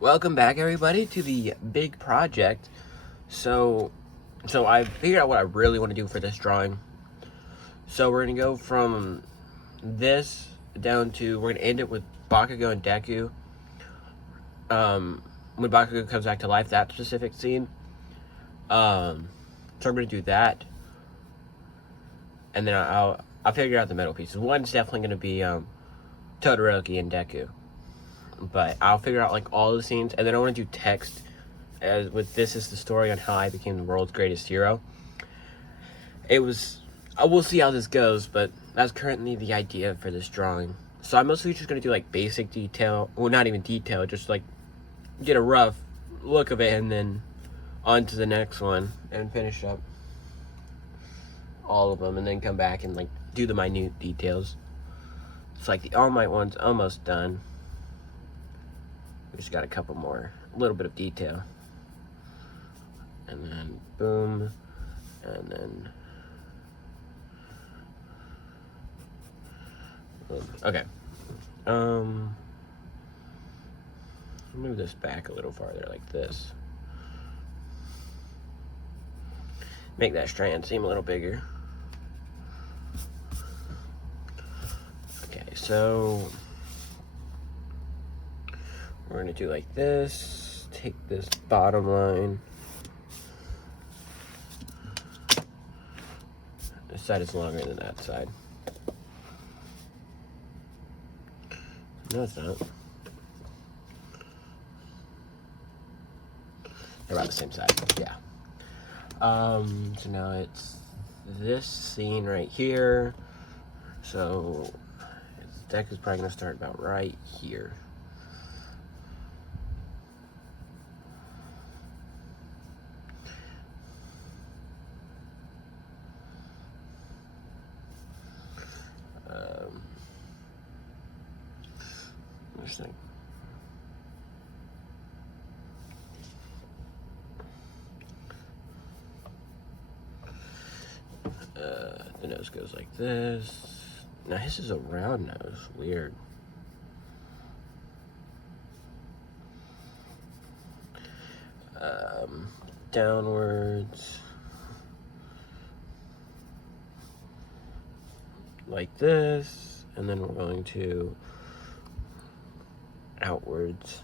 Welcome back, everybody, to the big project. So I figured out what I really want to do for this drawing. So we're gonna go from this down to, we're gonna end it with Bakugo and Deku. When Bakugo comes back to life, that specific scene. So I'm gonna do that, and then I'll figure out the middle pieces. One's definitely gonna be Todoroki and Deku. But I'll figure out like all the scenes, and then I want to do text as with this is the story on how I became the world's greatest hero. We'll see how this goes, but that's currently the idea for this drawing. So I'm mostly just gonna do like basic detail, well, not even detail, just like get a rough look of it, and then on to the next one and finish up all of them, and then come back and like do the minute details. It's like the All Might one's almost done. We just got a couple more, a little bit of detail. And then boom, and then boom. Okay. Move this back a little farther like this. Make that strand seem a little bigger. Okay, so we're gonna do like this, take this bottom line. This side is longer than that side. No, it's not. They're about the same size, yeah. So now it's this scene right here. So deck is probably gonna start about right here. Interesting. The nose goes like this. Now his is a round nose. Weird. Downwards. Like this. And then we're going to outwards.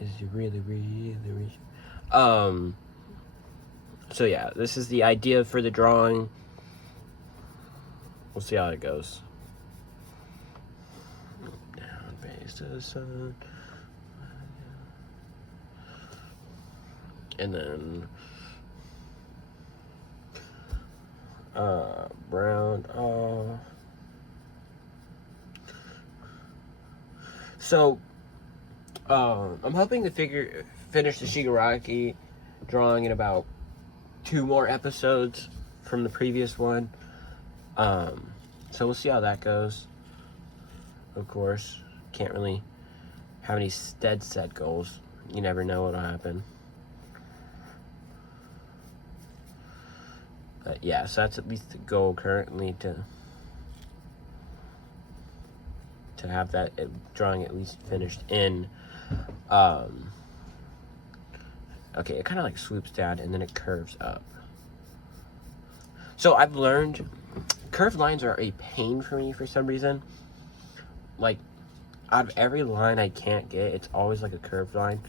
Is he really so yeah, this is the idea for the drawing. We'll see how it goes. Down base to the sun. And then brown off. So I'm hoping to finish the Shigaraki drawing in about 2 more episodes from the previous one. So we'll see how that goes. Of course, can't really have any set goals. You never know what'll happen. But yeah, so that's at least the goal currently, to have that drawing at least finished in. Okay, it kind of like swoops down and then it curves up. So I've learned curved lines are a pain for me for some reason. Like, out of every line I can't get, it's always like a curved line,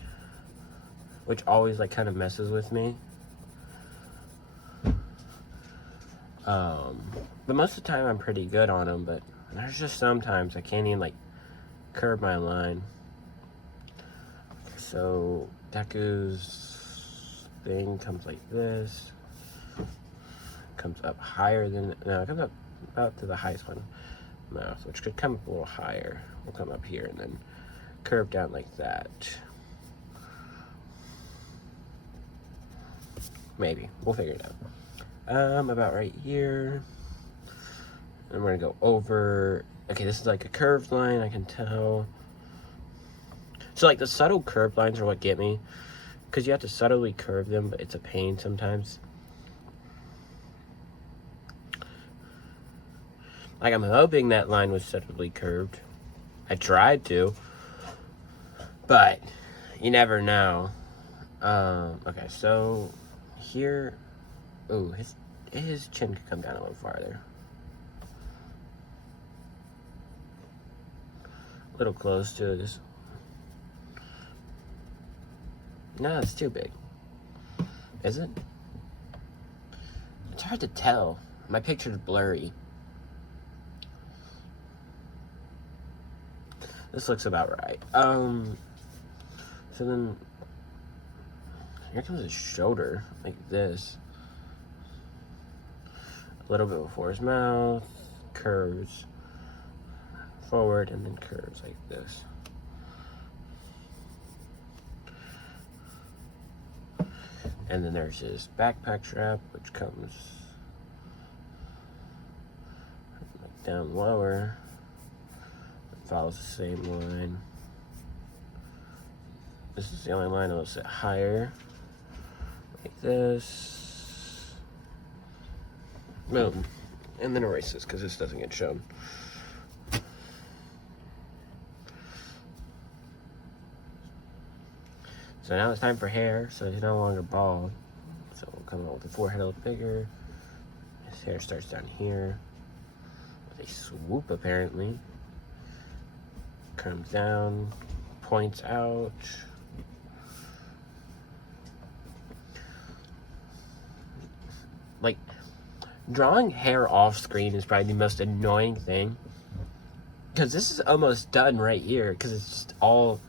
which always like kind of messes with me. But most of the time I'm pretty good on them, but there's just sometimes I can't even like curve my line. So Deku's thing comes like this, comes up higher than, no, it comes up about to the highest one, mouth, which could come up a little higher. We'll come up here and then curve down like that. Maybe, we'll figure it out. About right here. And we're gonna go over. Okay, this is like a curved line, I can tell. So like the subtle curved lines are what get me, because you have to subtly curve them, but it's a pain sometimes. Like, I'm hoping that line was subtly curved. I tried to, But you never know. Okay, so here, ooh, his chin could come down a little farther. A little close to his. No, it's too big. Is it? It's hard to tell. My picture's blurry. This looks about right. So then here comes his shoulder, like this. A little bit before his mouth, curves forward, and then curves like this. And then there's his backpack strap, which comes like down lower. It follows the same line. This is the only line that'll sit higher, like this. Boom. And then erase this, because this doesn't get shown. So now it's time for hair, so he's no longer bald. So we'll come out with the forehead a little bigger. His hair starts down here with a swoop, apparently. Comes down, points out. Like, drawing hair off screen is probably the most annoying thing. Because this is almost done right here, because it's just all...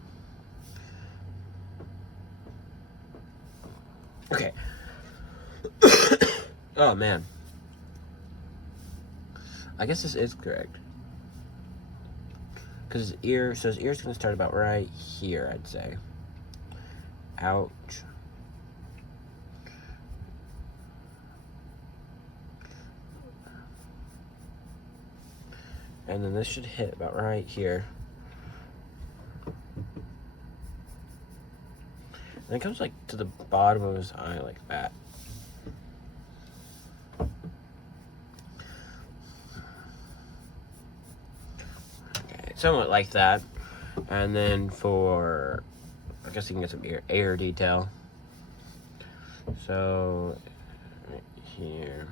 Okay. Oh, man. I guess this is correct. Because his ear, so his ear's going to start about right here, I'd say. Ouch. And then this should hit about right here. And it comes like to the bottom of his eye like that. Okay, somewhat like that. And then for, I guess you can get some ear detail. So, right here.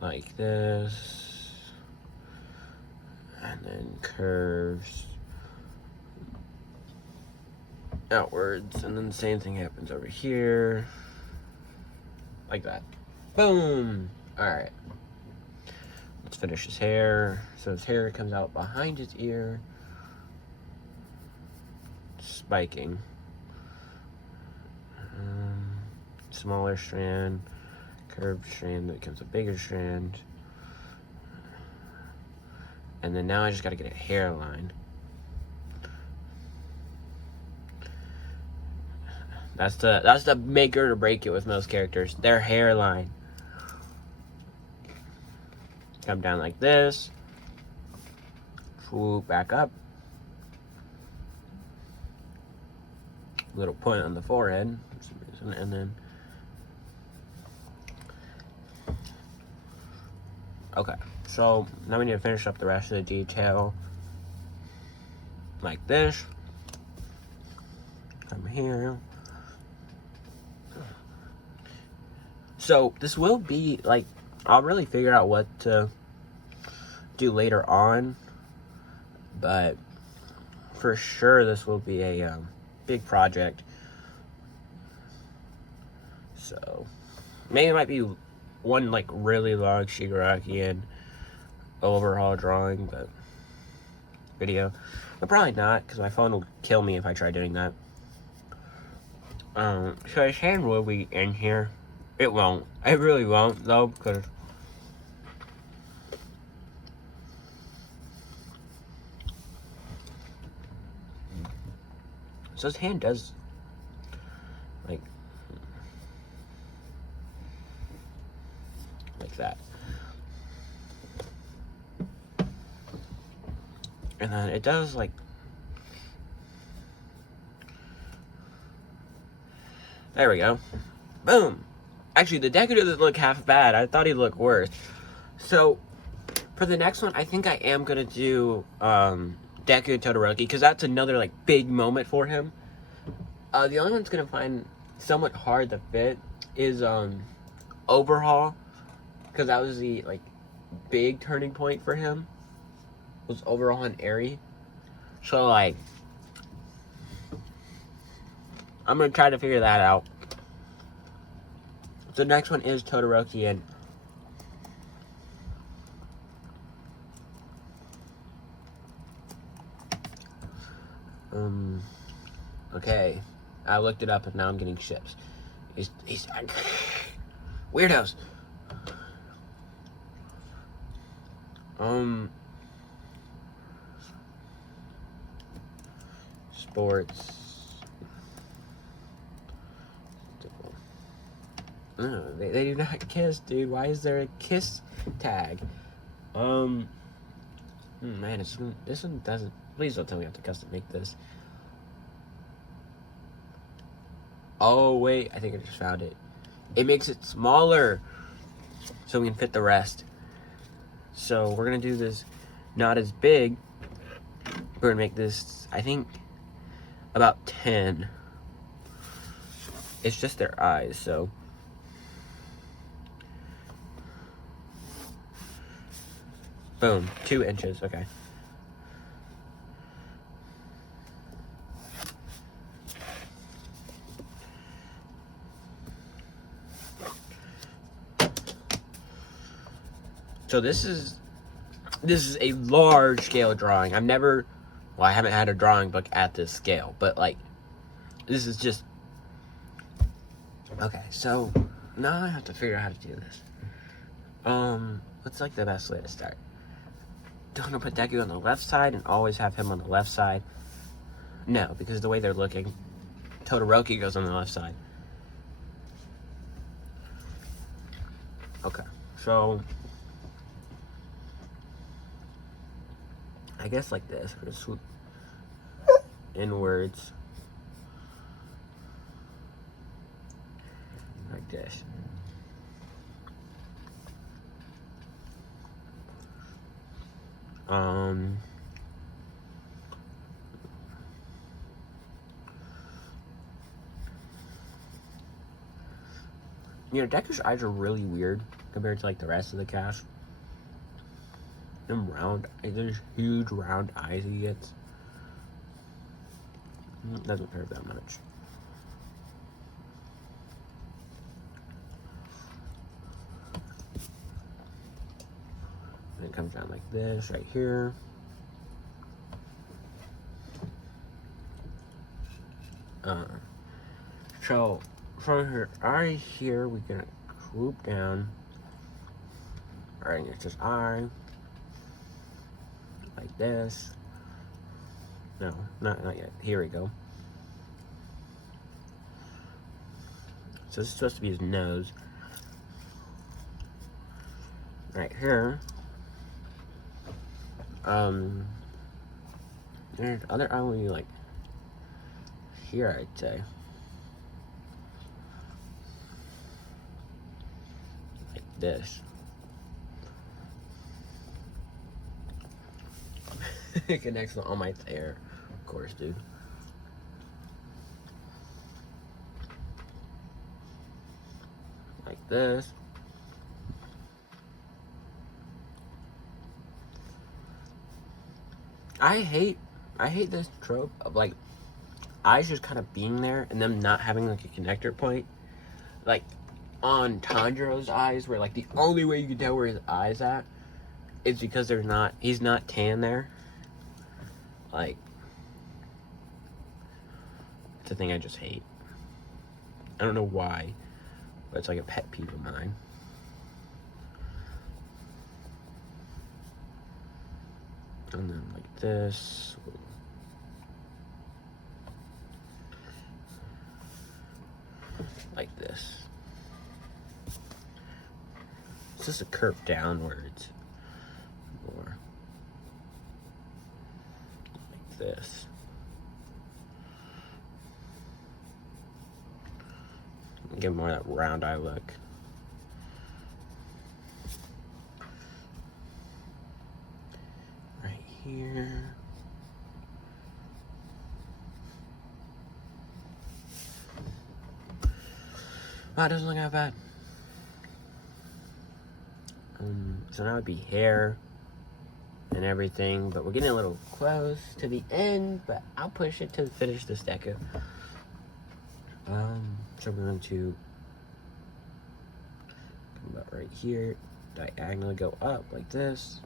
Like this. And then curves outwards, and then the same thing happens over here, like that. Boom. All right, let's finish his hair. So his hair comes out behind his ear, spiking. Smaller strand, curved strand that becomes a bigger strand, and then now I just got to get a hairline. That's the make or break it with most characters. Their hairline. Come down like this. Swoop back up. Little point on the forehead for some reason, and then okay. So now we need to finish up the rest of the detail. Like this. Come here. So this will be like, I'll really figure out what to do later on, but for sure this will be a big project. So maybe it might be one like really long Shigarakian overhaul drawing, but video, but probably not, because my phone will kill me if I try doing that. So his hand will be in here. It won't. It really won't, though, because so his hand does like that. And then it does like, there we go. Boom. Actually, the decorator doesn't look half bad. I thought he'd look worse. So, For the next one, I think I am gonna do Deku and Todoroki, because that's another like big moment for him. The only one that's gonna find somewhat hard to fit is Overhaul, because that was the like big turning point for him. Was Overhaul and Eri. So like, I'm gonna try to figure that out. The next one is Todoroki and okay. I looked it up and now I'm getting ships. He's weirdos. Sports. No, they do not kiss, dude. Why is there a kiss tag? Man, this one doesn't. Please don't tell me I have to custom make this. Oh wait, I think I just found it. It makes it smaller, so we can fit the rest. So we're gonna do this not as big. We're gonna make this, I think, about 10. It's just their eyes, so. Boom, 2 inches, okay. So this is a large scale drawing. I haven't had a drawing book at this scale, but like, this is just, okay, so now I have to figure out how to do this. What's like the best way to start? Don't want to put Deku on the left side and always have him on the left side. No, because the way they're looking, Todoroki goes on the left side. Okay, so I guess like this. We're gonna swoop inwards. Like this. You know, Deku's eyes are really weird compared to like the rest of the cast. Them round, there's huge round eyes he gets. Doesn't hurt that much. And it comes down like this right here. So from her eye here, we're gonna swoop down. Alright, it's just eye. Like this. No, not yet. Here we go. So this is supposed to be his nose. Right here. There's other eye will be like here, I'd say. Like this. It connects to all my hair, of course, dude. Like this. I hate this trope of like eyes just kind of being there and them not having like a connector point. Like on Tanjiro's eyes, where like the only way you can tell where his eyes at is because he's not tan there. Like, it's a thing I just hate. I don't know why, but it's like a pet peeve of mine. And then like this. Like this. It's just a curve downwards. Or like this. Give more of that round eye look. here. Wow, it doesn't look that bad. So now it'd be hair and everything, but we're getting a little close to the end, but I'll push it to finish this deco. So we're going to come about right here, diagonally go up like this.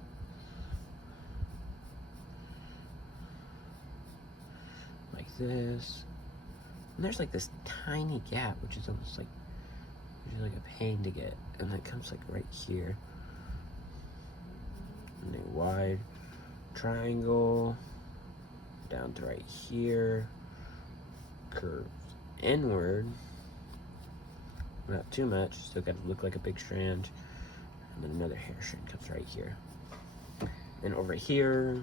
Like this. And there's like this tiny gap, which is almost like, a pain to get. And then it comes like right here. And a wide triangle down to right here. Curves inward. Not too much, still got to look like a big strand. And then another hair strand comes right here. Then over here,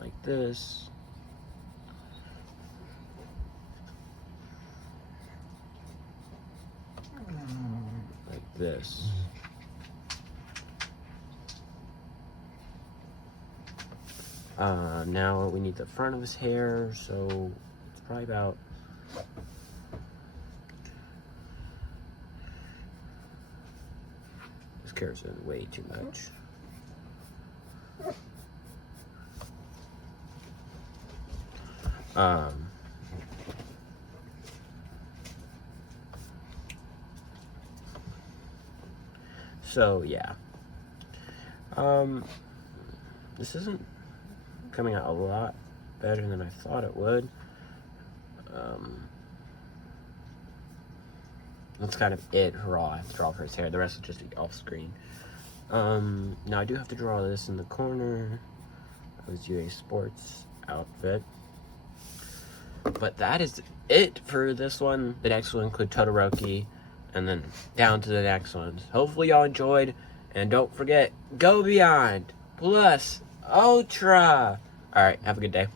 like this. Like this. Now we need the front of his hair, so it's probably about this carrot's in way too much. So yeah. This isn't coming out a lot better than I thought it would. That's kind of it for all I have to draw for his hair. The rest is just off screen. Now I do have to draw this in the corner of his UA Sports outfit. But that is it for this one. The next one will include Todoroki, and then down to the next ones. Hopefully y'all enjoyed, and don't forget, go beyond, plus ultra. All right, have a good day.